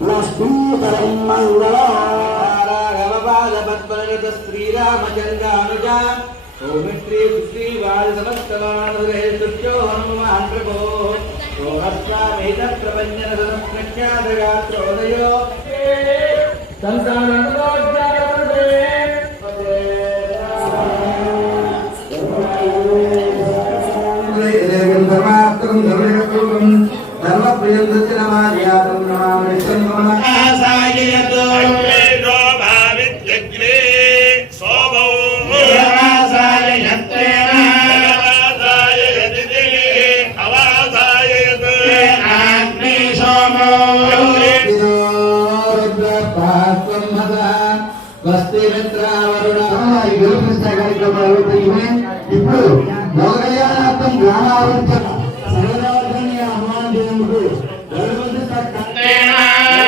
लक्ष्मीकरं मङ्गलम् श्रीरामचन्द्रानुज सौमित्री श्रीवादिसमस्तमानुरेतुभ्यो हनुमान् प्रभो सोहस्यामेतप्रपञ्चनसंस्कृत्यादगात्रोदयो धर्मप्रियं दक्षिणमार्यातं नमामि संगमनासायतो अग्रेदो भावित्यग्रे सोमो नमासाय यत्तेन नमासाय यदिदे अवासाय यत् अग्नि सोमो रुद्रपात्वं मदा वस्ति मित्रावरुण ఈ గురుకృష్ణ కార్యక్రమాలు ఇప్పుడు భోగయానార్థం గ్రామావర్తన సర్వదార్జనీయ ఆహ్వానించేందుకు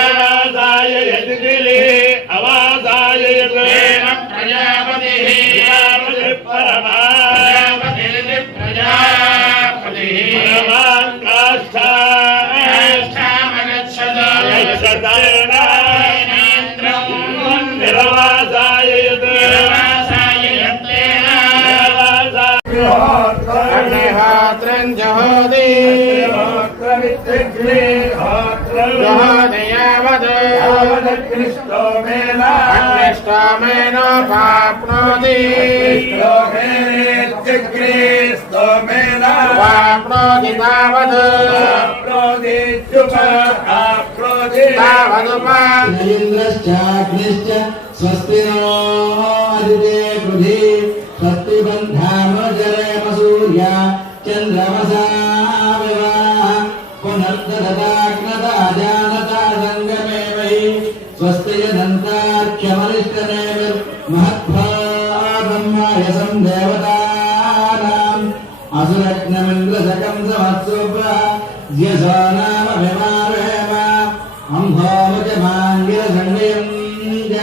అవాదాయ యదిదిలి అవాదాయ ప్రజాపతి ప్రజాపతి ప్రజాపతి పరమాన్ నిర్వాసాయ अग्निहोत्रं जहोति अग्निष्टोमेन पाप्नोति पाप्नोति तावदुपाग्निश्च स्वस्ति नो अदिते बुधि स्वस्ति बन्धामजरेम सूर्या चन्द्रमसा विवाह पुनर्दधताग्नता जानता सङ्गमे वै स्वस्ति यदन्ताख्यमरिष्टनेमिर्महद्भागम्याय संदेवतानाम् असुरग्नमिन्द्रशकं समत्सुभ्र ज्यसो नाम विमारेम अम्भोमुजमाङ्गिरसङ्गयं च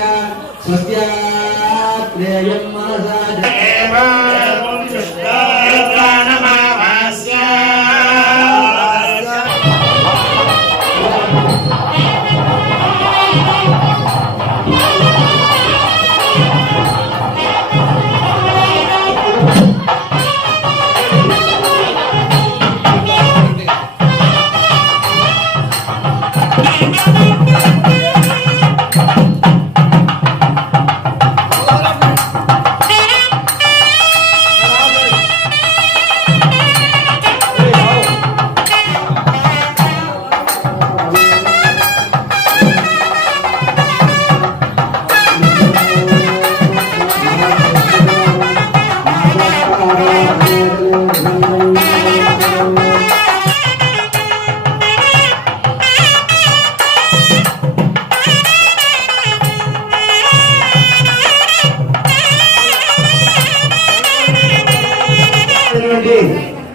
स्वस्त्यात्रेयं मनसा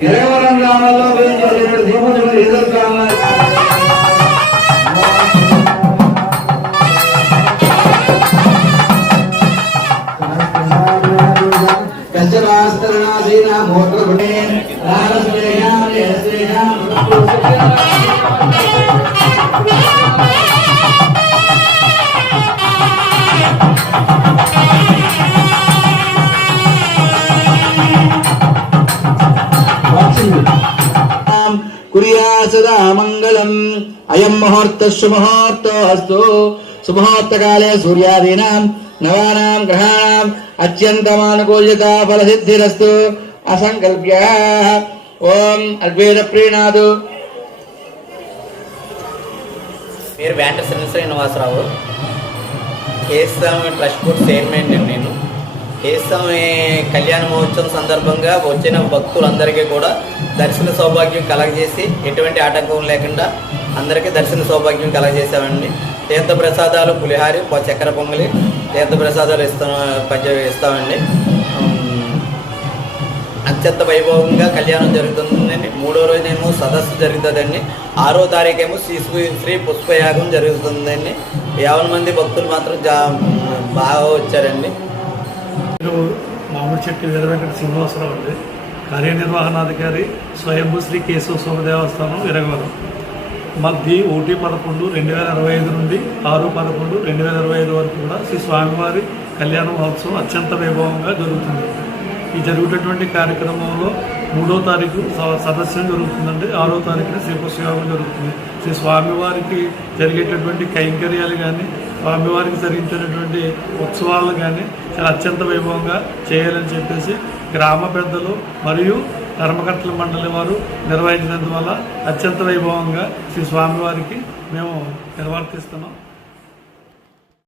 ఇరవరం గ్రామాల్లో దీపములు ఏదో గ్రామాలు కష్టమాస్తరణాసీనా మోత్రగుణే రామశ్రేయామి శ్రేయామి कुर्या सदा मंगलम अयं मुहूर्तः शुभमुहूर्तोऽस्तु शुभमुहूर्तकाले सूर्यादीनां नवानां ग्रहाणाम् अत्यन्तमानुकूल्यता फलसिद्धिरस्तु असंकल्प्य ओम अद्वैत प्रीणादु मेरे वेंट Srinivasarao Keshava trust board chairman నేను కేశవ కళ్యాణ మహోత్సవం సందర్భంగా వచ్చిన భక్తులందరికీ కూడా దర్శన సౌభాగ్యం కలగజేసి ఎటువంటి ఆటంకం లేకుండా అందరికీ దర్శన సౌభాగ్యం కలగజేసామండి. తీర్థ ప్రసాదాలు పులిహారి చక్కెర పొంగలి తీర్థ ప్రసాదాలు ఇస్తామండి. అత్యంత వైభవంగా కళ్యాణం జరుగుతుందండి. 3వ రోజేమో సదస్సు జరుగుతుందండి. 6వ తారీఖేమో శ్రీ పుష్పయాగం జరుగుతుందండి. 50 మంది భక్తులు మాత్రం బాగా వచ్చారండి. మామిడిచెట్టు వీర వెంకట శ్రీనివాసరావు అండి, కార్యనిర్వహణాధికారి స్వయంభూ శ్రీ కేశవ స్వామి దేవస్థానం విరగవరం. మధ్య 1/11/2025 నుండి 6/11/2025 వరకు కూడా శ్రీ స్వామివారి కళ్యాణ మహోత్సవం అత్యంత వైభవంగా జరుగుతుంది. ఈ జరుగుతున్నటువంటి కార్యక్రమంలో 3వ తారీఖు సదస్యం జరుగుతుందండి. 6వ తారీఖున శ్రీపుష్పయాగం జరుగుతుంది. శ్రీ స్వామివారికి జరిగేటటువంటి కైంకర్యాలు కానీ స్వామివారికి జరిగించేటటువంటి ఉత్సవాలు కానీ చాలా అత్యంత వైభవంగా చేయాలని చెప్పేసి గ్రామ పెద్దలు మరియు ధర్మకర్తల మండలి వారు నిర్వహించినందువల్ల అత్యంత వైభవంగా శ్రీ స్వామివారికి మేము నిర్వర్తిస్తున్నాం.